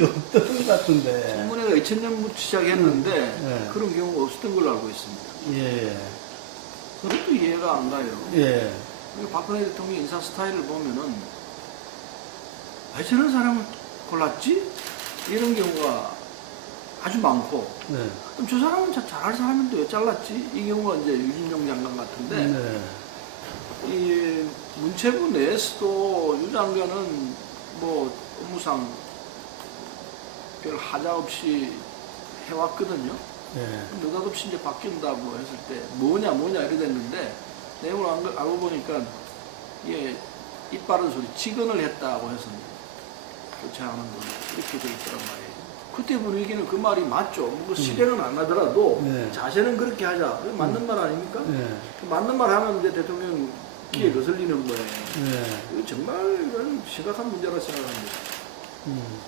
어떤 것 같은데. 청문회가 2000년부터 시작했는데 네. 그런 경우가 없었던 걸로 알고 있습니다. 예. 그것도 이해가 안 가요. 예. 그리고 박근혜 대통령 인사 스타일을 보면은 왜 저런 사람을 골랐지? 이런 경우가 아주 많고 네. 그럼 저 사람은 잘할 사람인데 왜 잘랐지? 이 경우가 이제 유진용 장관 같은데 네. 이 문체부 내에서도 유 장관은 뭐 업무상 별 하자 없이 해왔거든요. 네. 느닷없이 이제 바뀐다고 했을 때 뭐냐 이래 됐는데 내용을 알고 보니까 이게 입 바른 소리 직언을 했다고 해서 교체하는 걸로 이렇게 돼 있더란 말이에요. 그때 분위기는 그 말이 맞죠. 뭐 실행은 안 하더라도 네. 자세는 그렇게 하자. 그게 맞는 말 아닙니까? 네. 그 맞는 말 하면 이제 대통령 귀에 거슬리는 거예요. 네. 이거 정말 이건 심각한 문제라 생각합니다.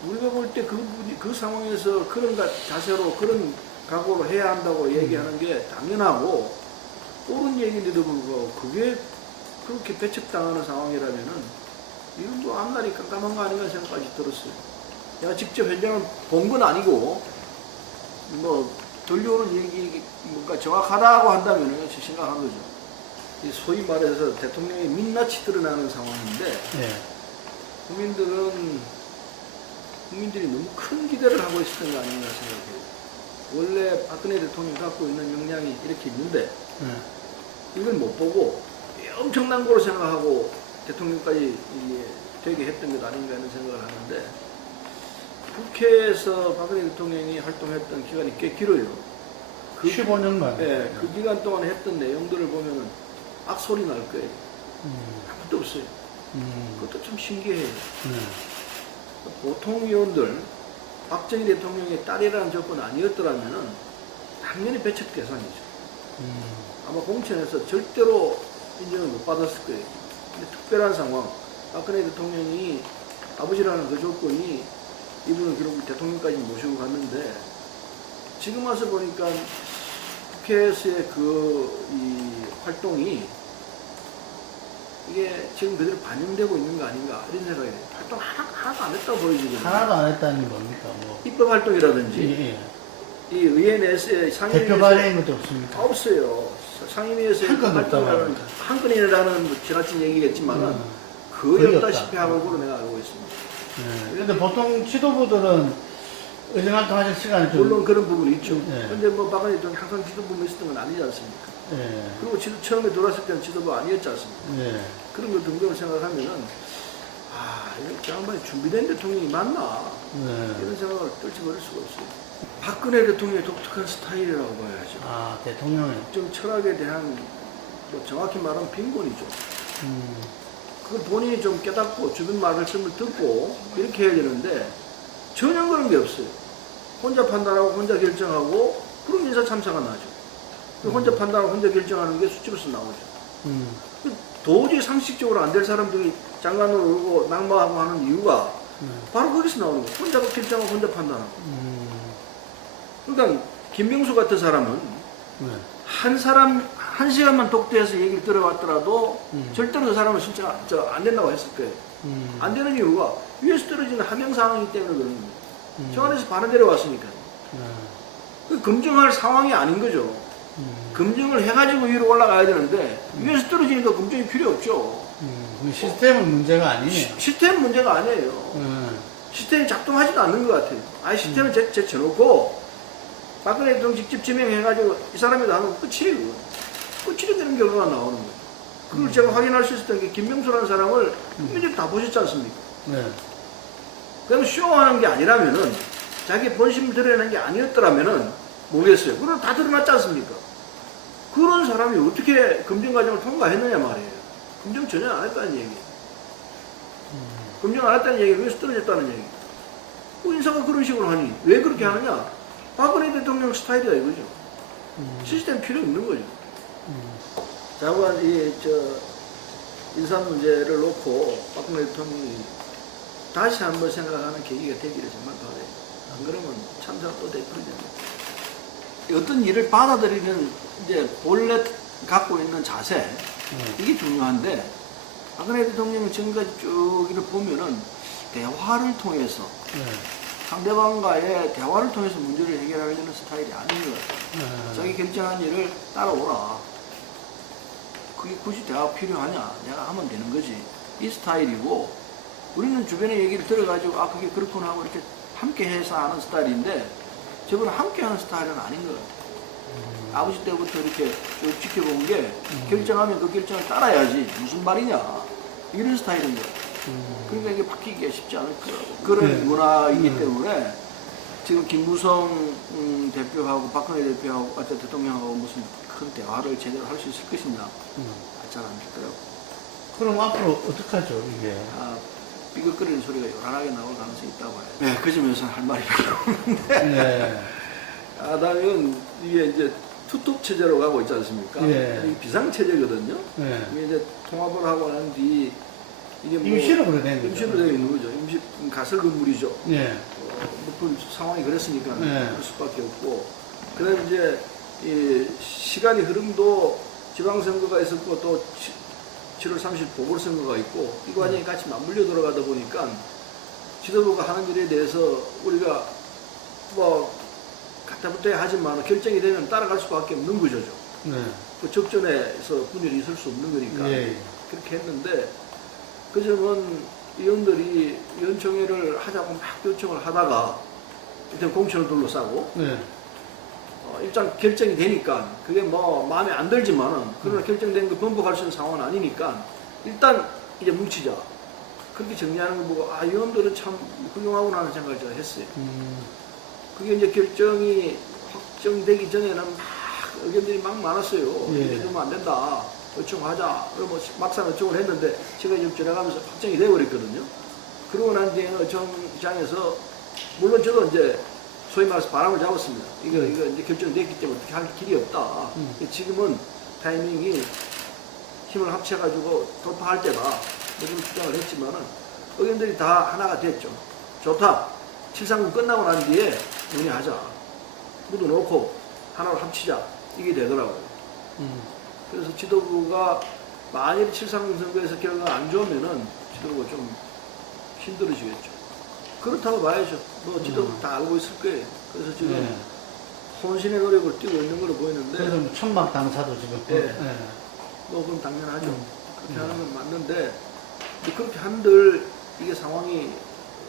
우리가 볼 때 그 상황에서 그런 자세로 그런 각오로 해야 한다고 얘기하는 게 당연하고 옳은 얘기인데도 불구하고 그게 그렇게 배척당하는 상황이라면은 이건 뭐 앞날이 깜깜한 거 아닌가 생각까지 들었어요. 내가 직접 현장을 본 건 아니고 뭐 들려오는 얘기 뭔가 정확하다고 한다면 심각한 거죠. 소위 말해서 대통령의 민낯이 드러나는 상황인데 네. 국민들이 너무 큰 기대를 하고 있었던 거 아닌가 생각해요. 원래 박근혜 대통령이 갖고 있는 역량이 이렇게 있는데 네. 이걸 못 보고 엄청난 거로 생각하고 대통령까지 되게 했던 것 아닌가 하는 생각을 하는데 국회에서 박근혜 대통령이 활동했던 기간이 꽤 길어요. 15년만. 예, 그 기간 동안 했던 내용들을 보면은 악소리 날 거예요. 아무것도 없어요. 그것도 참 신기해요. 보통 의원들 박정희 대통령의 딸이라는 조건 아니었더라면은 당연히 배척 대상이죠. 아마 공천에서 절대로 인정을 못 받았을 거예요. 근데 특별한 상황, 박근혜 대통령이 아버지라는 그 조건이 이분을 결국 대통령까지 모시고 갔는데 지금 와서 보니까 국회에서의 이 활동이 이게 지금 그대로 반영되고 있는 거 아닌가 이런 생각이 돼요. 활동 하나도 안 했다고 보여지거든요. 하나도 안 했다는 겁니까? 뭐. 입법 활동이라든지 예, 예. 이 의회 내에서의 상임위에서 대표 발의한 것도 없습니까? 없어요. 상임위에서의 한 건도 없다고 활동이라는 합니다. 한 건이라는 뭐 지나친 얘기겠지만은 거의 거의 없다시피 없다. 하는 걸로 내가 알고 있습니다. 그런데 보통 지도부들은 의정활동 하실 시간이 좀. 물론 그런 부분이 있죠. 네. 근데 뭐 박근혜 대통령이 항상 지도부에 있었던 건 아니지 않습니까? 예. 그리고 처음에 들어왔을 때는 지도부 아니었지 않습니까? 예. 그런 걸 등등을 생각하면은 이거 저 양반이 준비된 대통령이 맞나? 네. 이런 생각을 떨쳐버릴 수가 없어요. 박근혜 대통령의 독특한 스타일이라고 봐야죠. 아, 대통령의. 좀 철학에 대한 뭐 정확히 말하면 빈곤이죠. 그걸 본인이 좀 깨닫고 주변 말씀을 듣고 이렇게 해야 되는데 전혀 그런 게 없어요. 혼자 판단하고 혼자 결정하고 그럼 인사 참사가 나죠. 혼자 판단하고 혼자 결정하는 게 수치로서 나오죠. 도저히 상식적으로 안 될 사람들이 장관으로 오고 낙마하고 하는 이유가 바로 거기서 나오는 거예요. 혼자 결정하고 혼자 판단하고. 그러니까 김명수 같은 사람은 한 시간만 독대해서 얘기를 들어봤더라도 절대로 그 사람은 진짜 안 된다고 했을 거예요. 안 되는 이유가 위에서 떨어지는 하명 상황이기 때문에 그런 거예요. 저 안에서 반을 내려왔으니까. 그 검증할 상황이 아닌 거죠. 검증을 해가지고 위로 올라가야 되는데 위에서 떨어지니까 검증이 필요 없죠. 시스템은 문제가 아니에요. 시스템 문제가 아니에요. 시스템이 작동하지도 않는 것 같아요. 아예 시스템을 제쳐놓고 박근혜 대통령 직접 지명해가지고 이 사람이 나오면 끝이에요. 끝이 되는 결과가 나오는 거예요. 그걸 제가 확인할 수 있었던 게 김명수라는 사람을 국민들이 다 보셨지 않습니까? 네. 그럼 쇼하는 게 아니라면은 자기 본심을 드러내는 게 아니었더라면은 모르겠어요. 그럼 다 드러났지 않습니까? 그런 사람이 어떻게 검증 과정을 통과했느냐 말이에요. 검증 전혀 안 했다는 얘기. 검증 안 했다는 얘기는 왜 떨어졌다는 얘기. 인사가 그런 식으로 하니 왜 그렇게 하느냐? 박근혜 대통령 스타일이다 이거죠. 시스템 필요 없는 거죠. 자관 인사 문제를 놓고 박근혜 대통령이 다시 한번 생각하는 계기가 되기를 정말 바라요. 안 그러면 참사가 또 되거든요. 어떤 일을 받아들이는 이제 본래 갖고 있는 자세 이게 중요한데 박근혜 대통령이 지금까지 쭉 이렇게 보면은 대화를 통해서 상대방과의 대화를 통해서 문제를 해결하려는 스타일이 아닌 것 같아요. 자기 결정한 일을 따라오라. 그게 굳이 대화가 필요하냐? 내가 하면 되는 거지. 이 스타일이고, 우리는 주변의 얘기를 들어가지고, 아, 그게 그렇구나 하고 이렇게 함께 해서 하는 스타일인데, 저분은 함께 하는 스타일은 아닌 것 같아요. 아버지 때부터 이렇게 쭉 지켜본 게, 결정하면 그 결정을 따라야지. 무슨 말이냐? 이런 스타일인 거예요. 그러니까 이게 바뀌기가 쉽지 않을 거라고. 그런 네. 문화이기 때문에, 지금 김무성 대표하고 박근혜 대표하고, 대통령하고 무슨 큰 대화를 제대로 할 수 있을 것이냐? 잘 안 됐더라고. 그럼 앞으로 어떡하죠, 이게? 아, 삐걱거리는 소리가 요란하게 나올 가능성이 있다고 해요. 네, 그 점에서는 할 말이 별로 없는데. 네. 다음은 이게 이제 투톱 체제로 가고 있지 않습니까? 예. 이게 비상 체제거든요. 네. 이게 이제 통합을 하고 난 뒤 이게 뭐 임시로 그래 된 거죠. 임시로 되어 있는 거죠. 임시 가설 건물이죠. 예. 그 상황이 그랬으니까 네. 그럴 수밖에 없고. 그다음에 이제 이 시간이 흐름도 지방선거가 있었고 또 7월 30일 보궐선거가 있고 이 과정이 같이 맞물려 들어가다 보니까 지도부가 하는 일에 대해서 우리가 뭐 갖다 붙어야 하지만 결정이 되면 따라갈 수밖에 없는 구조죠. 네. 그 접전에서 분열이 있을 수 없는 거니까 예. 그렇게 했는데 그 점은 의원들이 의원총회를 하자고 막 요청을 하다가 일단 공천을 둘러싸고 네. 일단 결정이 되니까 그게 뭐 마음에 안 들지만은 그러나 결정된 거 번복할 수 있는 상황은 아니니까 일단 이제 뭉치자 그렇게 정리하는 거 보고 아 의원들은 참 훌륭하구나 하는 생각을 제가 했어요. 그게 이제 결정이 확정되기 전에는 막 의견들이 막 많았어요. 예. 이렇게 되면 안 된다. 요청하자. 그리고 막상 요청을 했는데 제가 지금 지나가면서 확정이 되어버렸거든요. 그러고 난 뒤에는 의총장에서 물론 저도 이제 소위 말해서 바람을 잡았습니다. 이거 이제 결정됐기 때문에 어떻게 할 길이 없다. 지금은 타이밍이 힘을 합쳐가지고 돌파할 때다. 이런 주장을 했지만은 의견들이 다 하나가 됐죠. 좋다. 7.3군 끝나고 난 뒤에 논의하자. 묻어놓고 하나로 합치자. 이게 되더라고요. 그래서 지도부가 만일 7.3군 선거에서 결과가 안 좋으면은 지도부가 좀 힘들어지겠죠. 그렇다고 봐야죠. 뭐 지도부 다 알고 있을 거예요. 그래서 지금 네. 혼신의 노력을 뛰고 있는 걸로 보이는데 그래서 뭐 천막 당사도 지금. 예. 네. 뭐 그건 당연하죠. 그렇게 하는 건 맞는데 근데 그렇게 한들 이게 상황이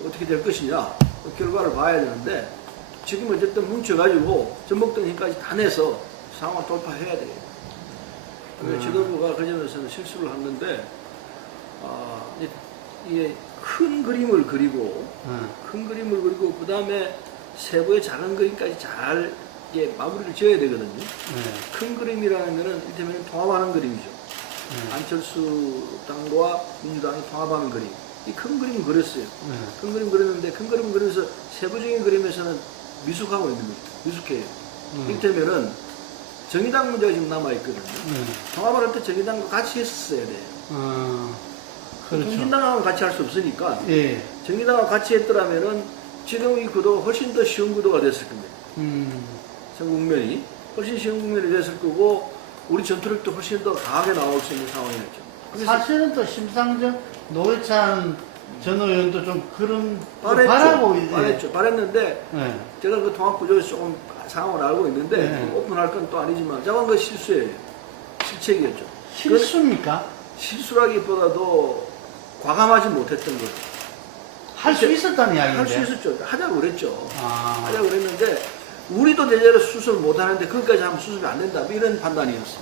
어떻게 될 것이냐 그 결과를 봐야 되는데 지금 어쨌든 뭉쳐가지고 전복된 힘까지 다 내서 상황을 돌파해야 돼요. 근데 지도부가 그 점에서는 실수를 했는데 이게 큰 그림을 그리고 그 다음에 세부의 작은 그림까지 잘 이제 마무리를 지어야 되거든요. 큰 그림이라는 거는 이를테면 통합하는 그림이죠. 안철수 당과 민주당이 통합하는 그림. 이 큰 그림을 그렸어요. 큰 그림 그렸는데 큰 그림 그려서 세부적인 그림에서는 미숙하고 있는 거죠. 미숙해요. 이를테면은 정의당 문제가 지금 남아있거든요. 통합을 할 때 정의당과 같이 했었어야 돼요. 그렇죠. 민주당하고 같이 할 수 없으니까 예. 정의당과 같이 했더라면은 지금 이 구도 훨씬 더 쉬운 구도가 됐을 겁니다. 전 국면이 훨씬 쉬운 국면이 됐을 거고 우리 전투력도 훨씬 더 강하게 나올 수 있는 상황이었죠. 사실은 또 심상정 노회찬 전 의원도 좀 그런 바라고 바랬는데 네. 제가 그 통합 구조에서 조금 상황을 알고 있는데 네. 오픈할 건 또 아니지만 저건 그 실수예요. 실책이었죠. 실수입니까? 실수라기보다도 과감하지 못했던 거죠. 할 수 있었다는 이야기인데. 할 수 있었죠. 하자고 그랬죠. 아. 하자고 그랬는데 우리도 제대로 수습을 못하는데 그것까지 하면 수습이 안 된다. 이런 판단이었어요.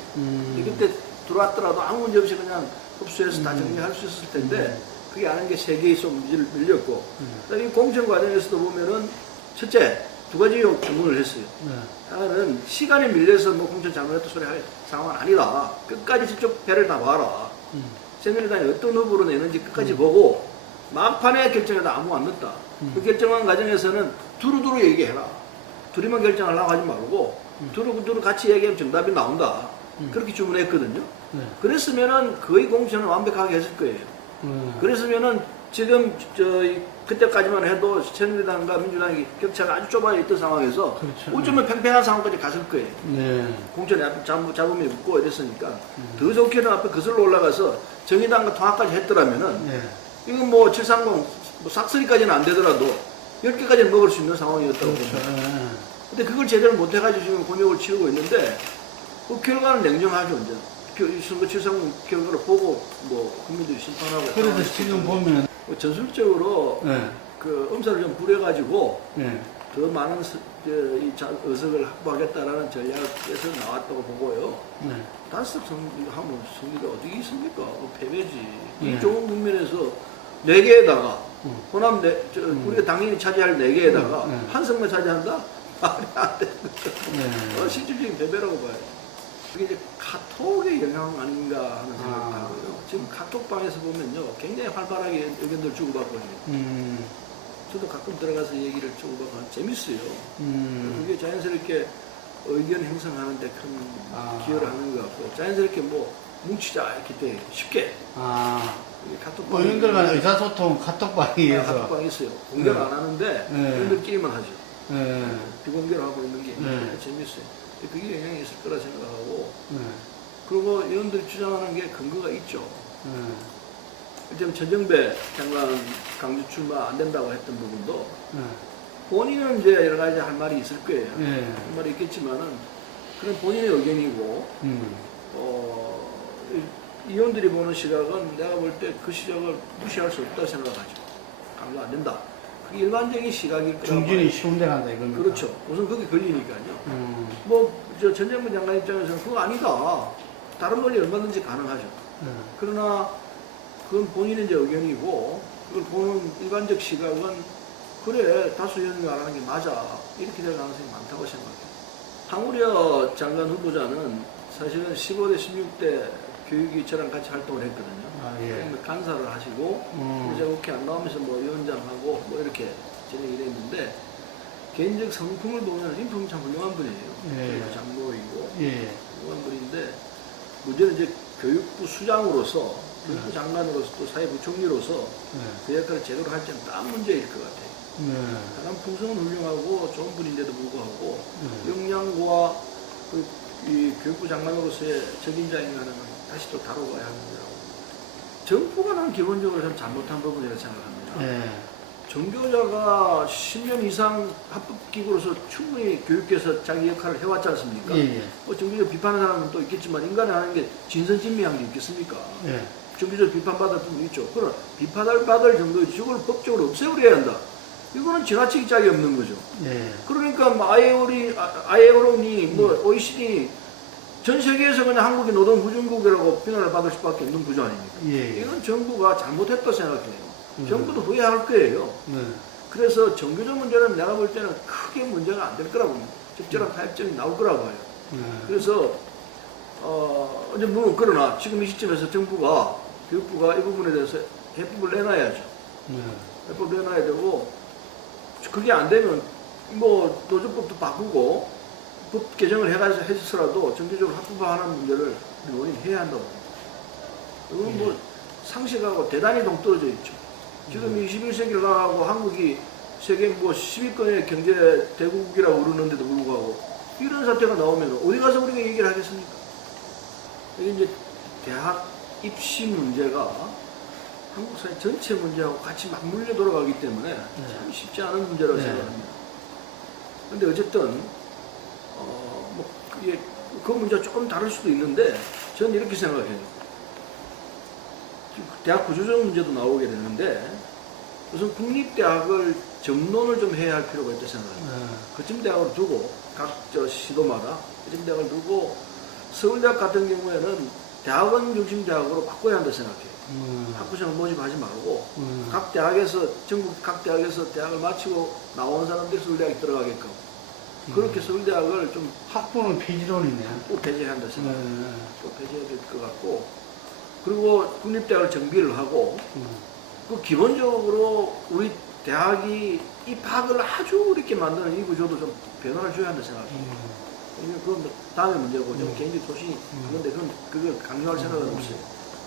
그때 들어왔더라도 아무 문제 없이 그냥 흡수해서 다 정리할 수 있을 텐데 그게 아닌 게 세 개에 좀 밀렸고 이 공천 과정에서도 보면은 첫째 두 가지 주문을 했어요. 하나는 시간이 밀려서 뭐 공천 잘못했다 소리 할 상황은 아니다. 끝까지 직접 배를 다 봐라. 새누리당이 어떤 후보로 내는지 끝까지 보고 막판에 결정해도 아무 안 넣었다. 그 결정한 과정에서는 두루두루 얘기해라. 둘이만 결정하려고 하지 말고 두루두루 같이 얘기하면 정답이 나온다. 그렇게 주문했거든요. 그랬으면은 거의 공천을 완벽하게 했을 거예요. 그랬으면은 지금 그때까지만 해도 새누리당과 민주당이 격차가 아주 좁아 있던 상황에서 그렇죠. 어쩌면 팽팽한 상황까지 갔을 거예요. 네. 공천에 잡음이 붙고 이랬으니까 더 좋게는 앞에 거슬러 올라가서 정의당과 통합까지 했더라면은 네. 이건 뭐 730 뭐 싹쓸이까지는 안 되더라도 10개까지는 먹을 수 있는 상황이었다고 그렇죠. 봅니다. 근데 그걸 제대로 못해가지고 지금 곤욕을 치르고 있는데, 그 결과는 냉정하죠, 이제. 선거 실상 결과를 보고, 뭐, 국민들이 심판하고. 그래서 지금 보면, 뭐 전술적으로, 네. 그 음사를 좀 부려가지고, 네. 더 많은 의석을 확보하겠다라는 전략에서 나왔다고 보고요. 네. 단습 하면 승리가 어디 있습니까? 패배지. 네. 이 좋은 국면에서 4개에다가, 호남 우리가 당연히 차지할 4개에다가 네. 한 석만 차지한다? 말이 안 돼. 네. 실질적인 패배라고 봐요. 그게 이제 카톡의 영향 아닌가 하는 생각도 아. 하고요. 지금 카톡방에서 보면요, 굉장히 활발하게 의견들 주고받거든요. 저도 가끔 들어가서 얘기를 주고받고 재밌어요. 그게 자연스럽게 의견 형성하는데 큰 기여를 하는 것 같고, 자연스럽게 뭐 뭉치자 이렇게 돼 쉽게. 카톡방 의원들 간 의사소통 카톡방에서. 카톡방이 있어요. 공개를 네. 안 하는데 네. 의원들끼리만 하죠. 네. 비공개로 하고 있는 게 네. 재밌어요. 그게 영향이 있을 거라 생각하고, 네. 그리고 의원들이 주장하는 게 근거가 있죠. 네. 지금 전정배 장관 강주 출마 안 된다고 했던 부분도 본인은 이제 여러 가지 할 말이 있을 거예요. 네. 할 말이 있겠지만은 그건 본인의 의견이고, 의원들이 보는 시각은 내가 볼 때 그 시각을 무시할 수 없다고 생각하죠. 강조 안 된다. 그게 일반적인 시각일 거라고. 중진이 쉬운 데 간다 이겁니다. 그렇죠. 우선 그게 걸리니까요. 저 전정부 장관 입장에서는 그거 아니다. 다른 논리 얼마든지 가능하죠. 그러나 그건 본인의 이제 의견이고, 그걸 보는 일반적 시각은 그래, 다수 의원이 말하는 게 맞아. 이렇게 될 가능성이 많다고 생각해요. 황우려 장관 후보자는 사실은 15대, 16대 교육이 저랑 같이 활동을 했거든요. 예. 간사를 하시고, 이제 국회 안 나오면서 뭐 위원장하고 뭐 이렇게 진행이 됐는데, 개인적 성품을 보면 인품이 참 훌륭한 분이에요. 예. 장로이고, 예. 훌륭한 분인데, 문제는 이제 교육부 수장으로서, 교육부 장관으로서 또 사회부총리로서 그 역할을 제대로 할지는 딱 문제일 것 같아요. 사람 품성은 훌륭하고 좋은 분인데도 불구하고 역량과 이 교육부 장관으로서의 적임자인가는 다시 또 다뤄봐야 하는 거라고. 정부가 난 기본적으로 좀 잘못한 부분이라고 생각합니다. 정교자가 10년 이상 합법기구로서 충분히 교육계에서 자기 역할을 해왔지 않습니까? 뭐 정교조 비판하는 사람은 또 있겠지만 인간이 하는 게 진선진미한 게 있겠습니까? 정교조 비판받을 부분이 있죠. 그러나 비판받을 정도의 직업을 법적으로 없애버려야 한다. 이거는 지나치기 짝이 없는 거죠. 그러니까 뭐 ILO니 뭐 OECD 전 세계에서 그냥 한국이 노동부정국이라고 비난을 받을 수밖에 없는 구조 아닙니까? 이건 정부가 잘못했다고 생각해요. 정부도 후회할 거예요. 그래서 정교조 문제는 내가 볼 때는 크게 문제가 안 될 거라고 봅니다. 적절한 타협점이 나올 거라고 봐요. 그래서 이제 뭐 그러나 지금 이 시점에서 정부가 교육부가 이 부분에 대해서 해법을 내놔야죠. 해법을 내놔야 되고, 그게 안 되면 뭐 노조법도 바꾸고 법 개정을 해서라도 정기적으로 합법화하는 문제를 우리 논의해야 한다고 봅니다. 이건 뭐 상식하고 대단히 동떨어져 있죠. 지금 21세기를 나가고 한국이 세계 뭐 10위권의 경제 대국이라고 그러는데도 불구하고 이런 사태가 나오면 어디 가서 우리가 얘기를 하겠습니까? 이게 이제 대학 입시 문제가 한국 사회 전체 문제하고 같이 맞물려 돌아가기 때문에 참 쉽지 않은 문제라고 생각합니다. 그런데 어쨌든 뭐 그게 그 문제가 조금 다를 수도 있는데 저는 이렇게 생각해요. 대학 구조적 문제도 나오게 되는데 우선 국립대학을 점론을 좀 해야 할 필요가 있다고 생각합니다. 거점 대학을 두고 각 시도마다 거점 대학을 두고 서울대학 같은 경우에는 대학원 중심 대학으로 바꿔야 한다고 생각해요. 학부생을 모집하지 말고 각 대학에서 전국 각 대학에서 대학을 마치고 나온 사람들이 서울대학에 들어가게끔 그렇게 서울대학을 좀 학부는 폐지론이네요. 꼭 폐지해야 한다 생각해요. 꼭 폐지해야 될 것 같고, 그리고 국립대학을 정비를 하고 그 기본적으로 우리 대학이 입학을 아주 이렇게 만드는 이 구조도 좀 변화를 줘야 한다 생각해요. 그건 다음의 문제고, 좀 개인적 소신이 그건데 그걸 강요할 생각은 없어요.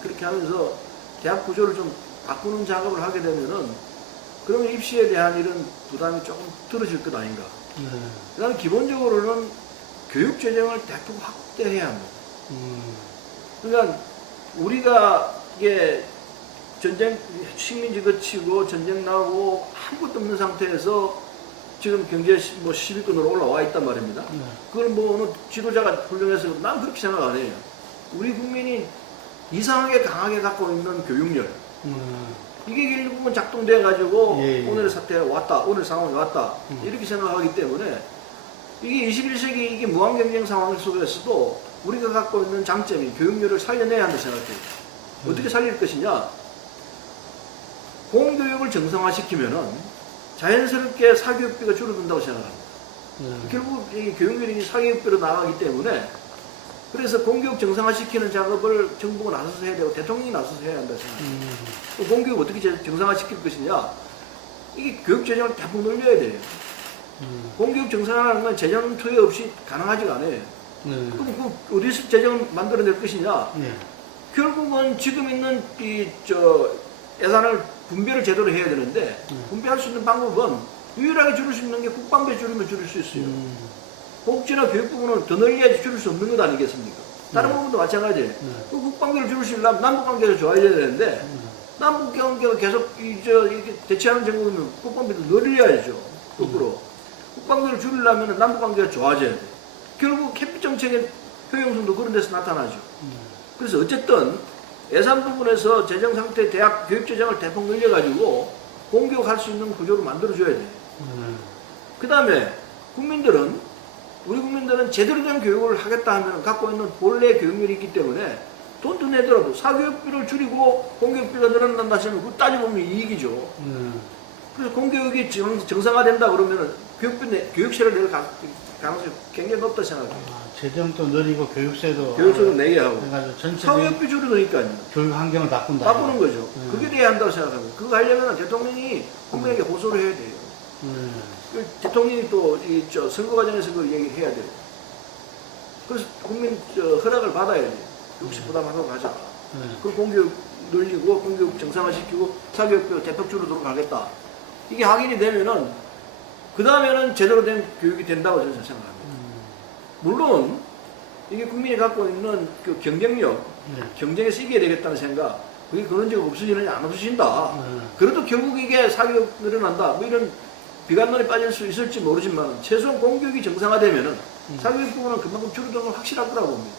그렇게 하면서 대학 구조를 좀 바꾸는 작업을 하게 되면은 그러면 입시에 대한 이런 부담이 조금 떨어질 것 아닌가. 그 다음에 기본적으로는 교육 재정을 대폭 확대해야 합니다. 그러니까 우리가 이게 전쟁, 식민지 거치고 전쟁 나고 아무것도 없는 상태에서 지금 경제 뭐 10위권으로 올라와 있단 말입니다. 그걸 뭐 어느 지도자가 훌륭해서 난 그렇게 생각 안 해요. 우리 국민이 이상하게 강하게 갖고 있는 교육열. 이게 결국은 작동돼 가지고 예. 오늘의 사태가 왔다, 오늘 상황이 왔다 이렇게 생각하기 때문에 이게 21세기 이게 무한 경쟁 상황 속에서도 우리가 갖고 있는 장점이 교육열을 살려내야 한다 생각해요. 어떻게 살릴 것이냐? 공교육을 정상화시키면은 자연스럽게 사교육비가 줄어든다고 생각합니다. 결국 이 교육열이 사교육비로 나가기 때문에 그래서 공교육 정상화시키는 작업을 정부가 나서서 해야 되고 대통령이 나서서 해야 한다 생각합니다. 공교육 어떻게 정상화시킬 것이냐? 이게 교육재정을 대폭 늘려야 돼요. 공교육 정상화하는 건 재정 투여 없이 가능하지가 않아요. 그럼 그 어디서 재정을 만들어낼 것이냐? 결국은 지금 있는 예산을 분배를 제대로 해야 되는데 분배할 수 있는 방법은 유일하게 줄일 수 있는 게 국방비에 줄이면 줄일 수 있어요. 복지나 교육 부분은 더 늘려야지 줄일 수 없는 것 아니겠습니까? 다른 부분도 마찬가지예요. 그 국방비를 줄이려면 남북관계가 좋아져야 되는데 남북관계가 계속 이렇게 대치하는 정도면 국방비도 늘려야죠. 거꾸로. 국방비를 줄이려면 남북관계가 좋아져야 돼요. 결국 햇빛 정책의 효용성도 그런 데서 나타나죠. 그래서 어쨌든 예산 부분에서 재정 상태 대학 교육 재정을 대폭 늘려가지고 공교육할 수 있는 구조를 만들어줘야 돼요. 그 다음에 우리 국민들은 제대로 된 교육을 하겠다 하면 갖고 있는 본래 교육열이 있기 때문에 돈 더 내더라도 사교육비를 줄이고 공교육비가 늘어난다 하시면 그거 따져보면 이익이죠. 그래서 공교육이 정상화된다 그러면 교육세를 낼 가능성이 굉장히 높다 생각해요. 재정도 늘리고 교육세도 내게 하고 사교육비 줄이니까요. 교육 환경을 바꾼다. 바꾸는 거죠. 그게 돼야 한다고 생각합니다. 그거 하려면 대통령이 국민에게 호소를 해야 돼요. 대통령이 또 선거 과정에서 그걸 얘기해야 돼요. 그래서 국민 허락을 받아야 돼요. 역시 부담하고 가자. 그 공교육 늘리고 공교육 정상화시키고 사교육비가 대폭 줄어들도록 하겠다. 이게 확인이 되면은 그 다음에는 제대로 된 교육이 된다고 저는 생각합니다. 물론 이게 국민이 갖고 있는 그 경쟁력, 경쟁에서 이겨야 되겠다는 생각, 그게 그런 적 없어지느냐 안 없어진다. 그래도 결국 이게 사교육 늘어난다. 뭐 이런 비관론에 빠질 수 있을지 모르지만 최소한 공교육이 정상화되면은 사교육 부분은 그만큼 줄어드는 건 확실하더라고 봅니다.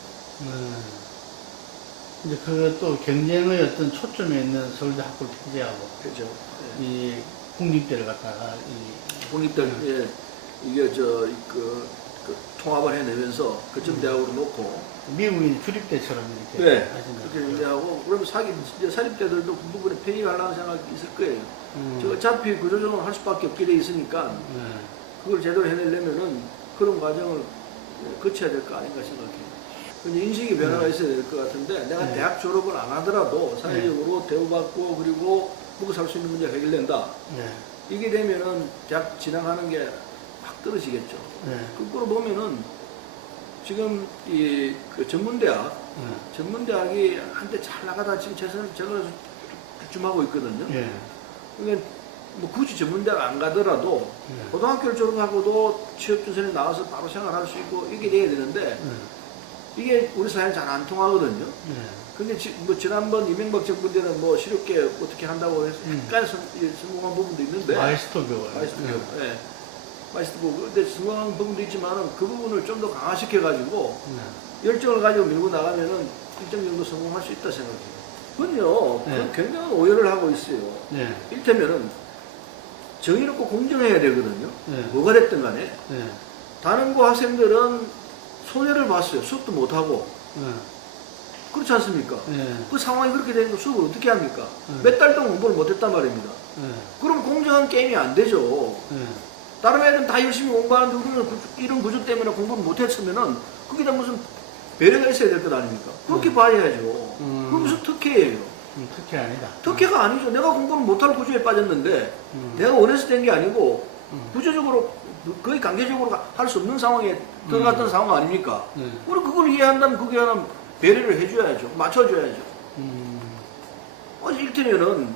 이제 그것도 경쟁의 어떤 초점에 있는 서울대 학부를 폐지하고 그렇죠. 이 국립대를 갖다가 국립대 이게 통합을 해내면서 거점 대학으로 놓고 미국인 주립대처럼 이렇게 하신다. 그렇게 하고 그러면 사립대들도 그 부분에 편입하려는 생각이 있을 거예요. 어차피 구조조정을 할 수밖에 없게 돼 있으니까 그걸 제대로 해내려면은 그런 과정을 거쳐야 될 거 아닌가 생각해요. 근데 인식의 변화가 있어야 될 것 같은데 내가 대학 졸업을 안 하더라도 사회적으로 대우받고 그리고 먹고 살 수 있는 문제가 해결된다. 이게 되면은 대학 진학하는 게 확 떨어지겠죠. 거꾸로 보면은 지금 그 전문대학이 한때 잘 나가다 지금 제가 주춤하고 있거든요. 그러니까 뭐 굳이 전문대학 안 가더라도 고등학교를 졸업하고도 취업준선에 나와서 바로 생활할 수 있고 이게 돼야 되는데 이게 우리 사회는 잘 안 통하거든요. 근데 뭐 지난번 이명박 정부 때는 뭐 실업계 어떻게 한다고 해서 약간 성공한 부분도 있는데 마이스터 교육. 마이스터 교육. 근데 성공한 부분도 있지만은 그 부분을 좀 더 강화시켜가지고 열정을 가지고 밀고 나가면은 일정 정도 성공할 수 있다 생각해요. 그건요, 굉장한 오해를 하고 있어요. 이를테면은 정의롭고 공정해야 되거든요. 뭐가 됐든 간에. 다른 고 학생들은 손해를 봤어요. 수업도 못하고. 그렇지 않습니까? 그 상황이 그렇게 되니까 수업을 어떻게 합니까? 몇 달 동안 공부를 못했단 말입니다. 그럼 공정한 게임이 안 되죠. 다른 애들은 다 열심히 공부하는데 우리는 이런 구조 때문에 공부를 못했으면은 그게 다 무슨 배려가 있어야 될 것 아닙니까? 그렇게 봐야죠. 그게 무슨 특혜예요? 특혜 아니다. 특혜가 아니죠. 내가 공부를 못할 구조에 빠졌는데 내가 원해서 된 게 아니고 구조적으로 거의 강제적으로 할 수 없는 상황에 들어갔던 상황 아닙니까? 우리 그걸 이해한다면 그게 하나 배려를 해줘야죠. 맞춰줘야죠. 이를테면은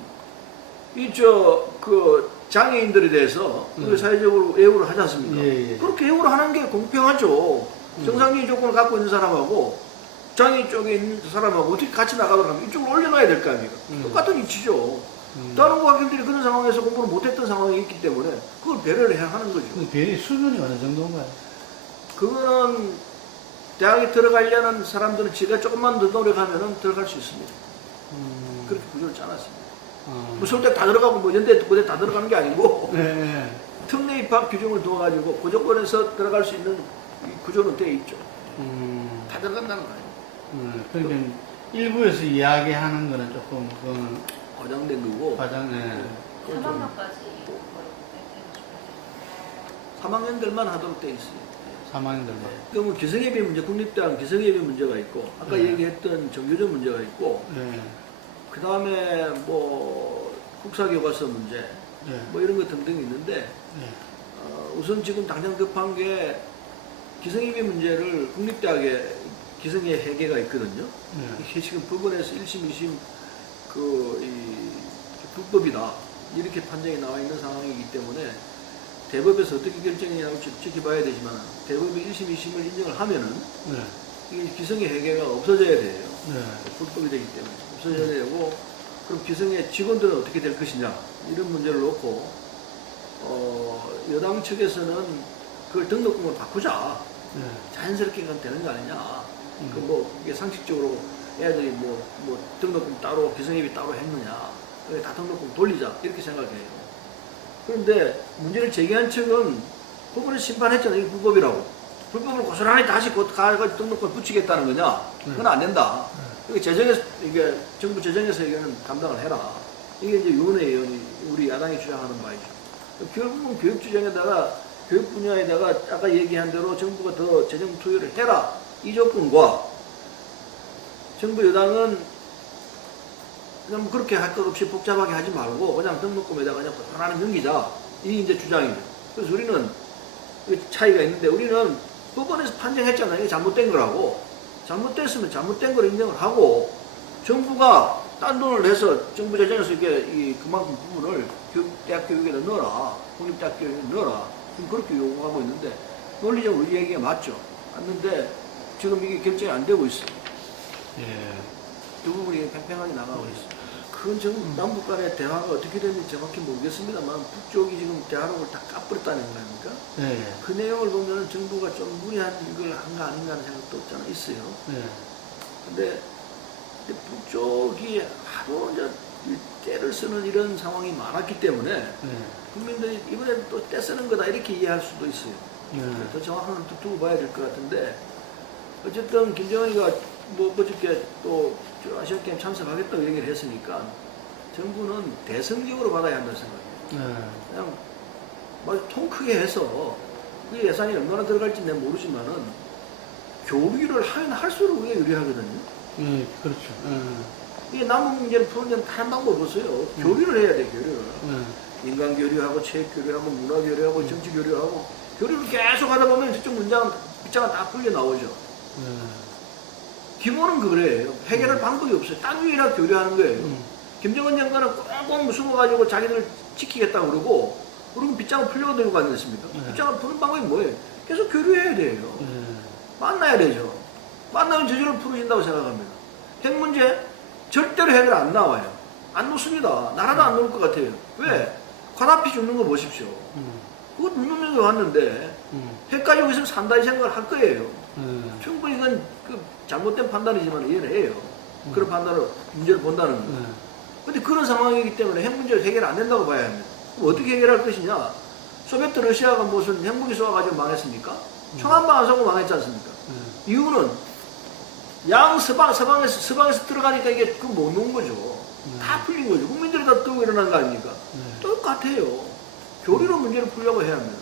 장애인들에 대해서 우리 사회적으로 애우를 하지 않습니까? 그렇게 애우를 하는 게 공평하죠. 정상적인 조건을 갖고 있는 사람하고 장애 쪽에 있는 사람하고 어떻게 같이 나가도록 하면 이쪽으로 올려놔야 될 거 아닙니까? 똑같은 이치죠. 다른 고학생들이 그런 상황에서 공부를 못했던 상황이 있기 때문에 그걸 배려를 해야 하는 거죠. 그 배의 수준이 어느 정도인가요? 그거는 대학에 들어가려는 사람들은 지가 조금만 더 노력하면 들어갈 수 있습니다. 그렇게 구조를 짜놨습니다. 뭐 서울대 다 들어가고 뭐 연대 고대 다 들어가는 게 아니고 네. 특례 입학 규정을 두어가지고 그 조건에서 들어갈 수 있는 이 구조는 돼 있죠. 다 들어간다는 거예요. 그러니까 일부에서 이야기하는 거는 조금 그거는 과장된 거고 과장, 네. 3학년까지 3학년들만 하도록 돼 있어요. 3학년들만. 그러면 기성예비 문제, 국립대학은 기성예비 문제가 있고 아까 네. 얘기했던 정규전 문제가 있고 네. 그 다음에 뭐 국사교과서 문제 네. 뭐 이런 거 등등 있는데 네. 우선 지금 당장 급한 게 기성예비 문제를 국립대학에 기성예 회계가 있거든요. 네. 이게 지금 법원에서 1심, 2심 불법이다 이렇게 판정이 나와 있는 상황이기 때문에 대법에서 어떻게 결정이 나올지 지켜봐야 되지만 대법이 1심, 2심을 인정을 하면은 네. 이 기성예 회계가 없어져야 돼요. 네. 불법이 되기 때문에 없어져야 되고 그럼 기성예 직원들은 어떻게 될 것이냐 이런 문제를 놓고 여당 측에서는 그걸 등록금을 바꾸자 네. 자연스럽게 그건 되는 거 아니냐 그 뭐 이게 상식적으로 애들이 뭐 등록금 따로 기성예비 따로 했느냐 그래 다 등록금 돌리자 이렇게 생각해요. 그런데 문제를 제기한 측은 법원에서 심판했잖아요. 이게 불법이라고. 불법을 고스란히 다시 가가지고 등록금 붙이겠다는 거냐? 그건 안 된다. 이게 정부 재정에서 이거는 감당을 해라. 이게 이제 유은혜 의원이 우리 야당이 주장하는 바이죠. 결국은 교육 주장에다가 교육 분야에다가 아까 얘기한 대로 정부가 더 재정 투여를 해라. 이 조건과 정부 여당은 그냥 뭐 그렇게 할 것 없이 복잡하게 하지 말고 그냥 등록금에다가 그냥 편안하게 넘기자. 이 이제 주장이죠. 그래서 우리는 차이가 있는데 우리는 법원에서 판정했잖아요. 이게 잘못된 거라고. 잘못됐으면 잘못된 걸 인정을 하고 정부가 딴 돈을 내서 정부 재정에서 이게 그만큼 부분을 대학 교육에다 넣어라. 국립대학 교육에 넣어라. 지금 그렇게 요구하고 있는데 논리적으로 우리 얘기가 맞죠. 맞는데 지금 이게 결정이 안 되고 있어요. 예. 두 부분이 팽팽하게 나가고 있어요. 그건 지금 남북 간의 대화가 어떻게 되는지 정확히 모르겠습니다만 북쪽이 지금 대화록을 다 까버렸다는 거 아닙니까? 네. 그 내용을 보면 정부가 좀 무리한 이걸 한 거 아닌가 하는 생각도 없지 않아 있어요. 네. 근데 북쪽이 하도 이제 때를 쓰는 이런 상황이 많았기 때문에 네. 국민들이 이번에 또 때 쓰는 거다 이렇게 이해할 수도 있어요. 네. 더 정확한 건 두고 봐야 될 것 같은데 어쨌든 김정은이가 뭐 어저께 또 아시안게임 참석하겠다고 얘기를 했으니까 정부는 대승적으로 받아야 한다는 생각이에요. 네. 그냥 막 통 크게 해서 그 예산이 얼마나 들어갈지 는 모르지만은 교류를 하면 할수록 우리가 유리하거든요. 네. 그렇죠. 네. 이게 남은 문제를 푸는 데는 다른 방법 없어요. 교류를 해야 돼, 교류를. 네. 인간 교류하고 체육 교류하고 문화 교류하고 정치 교류하고 교류를 계속 하다 보면 저쪽 문장은 다 풀려 나오죠. 네. 기본은 그거예요. 해결할 방법이 없어요. 딴 위랑 교류하는 거예요. 김정은 장관은 꽁꽁 숨어가지고 자기들 지키겠다고 그러고 그러면 빗장을 풀려고 들고 가지 않습니까? 네. 빗장을 푸는 방법이 뭐예요? 계속 교류해야 돼요. 네. 만나야 되죠. 만나면 저절로 풀어진다고 생각합니다. 핵 문제 절대로 해결 안 나와요. 안 놓습니다. 나라도 안 놓을 것 같아요. 왜? 화답이 죽는 거 보십시오. 그거 눈누명이 왔는데 핵 가지고 있으면 산다 이 생각을 할 거예요. 충분히 이건 그 잘못된 판단이지만 이해를 해요. 그런 판단으로 문제를 본다는 거. 근데 그런 상황이기 때문에 핵 문제를 해결 안 된다고 봐야 합니다. 그럼 어떻게 해결할 것이냐? 소비에트 러시아가 무슨 핵무기 쏘아가지고 망했습니까? 총 한 방 안 쏘고 망했지 않습니까? 이유는 서방에서 들어가니까 이게 그 못 놓은 거죠. 다 풀린 거죠. 국민들이 다 뜨고 일어난 거 아닙니까? 똑같아요. 교류로 문제를 풀려고 해야 합니다.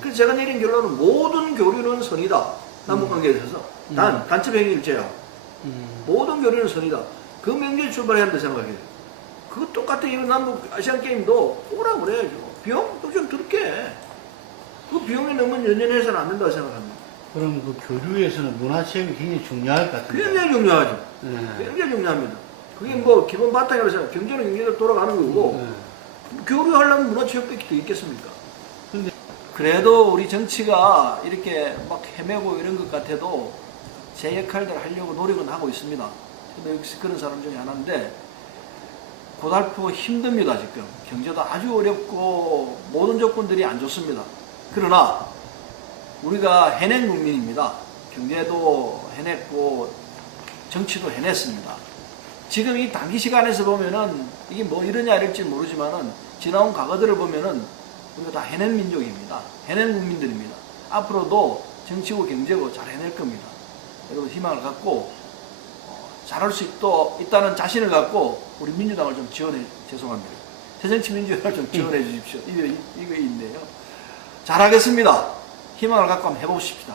그래서 제가 내린 결론은 모든 교류는 선이다. 남북관계에 있어서. 단, 간첩행위를 제외하고. 모든 교류는 선이다. 그 명제에 출발해야 한다 생각해요. 그거 똑같아. 이거 남북 아시안게임도 오라고 그래야죠. 비용? 좀 들게. 그 비용이 너무 연연해서는 안 된다고 생각합니다. 그럼 그 교류에서는 문화체육이 굉장히 중요할 것 같은데. 굉장히 중요하죠. 네. 굉장히 중요합니다. 그게 뭐 기본 바탕이라고 생각해요. 경제는 경제로 돌아가는 거고 교류하려면 문화체육밖에 더 있겠습니까? 근데 그래도 우리 정치가 이렇게 막 헤매고 이런 것 같아도 제 역할대로 하려고 노력은 하고 있습니다. 저도 역시 그런 사람 중에 하나인데 고달프고 힘듭니다. 지금 경제도 아주 어렵고 모든 조건들이 안 좋습니다. 그러나 우리가 해낸 국민입니다. 경제도 해냈고 정치도 해냈습니다. 지금 이 단기 시간에서 보면은 이게 뭐 이러냐 이럴지 모르지만은 지나온 과거들을 보면은 우리가 다 해낸 민족입니다. 해낸 국민들입니다. 앞으로도 정치고 경제고 잘 해낼 겁니다. 여러분 희망을 갖고 잘할 수 있다는 자신을 갖고 우리 민주당을 좀 죄송합니다. 새정치민주연합을 좀 지원해 주십시오. 이거 있네요. 잘하겠습니다. 희망을 갖고 한번 해보십시다.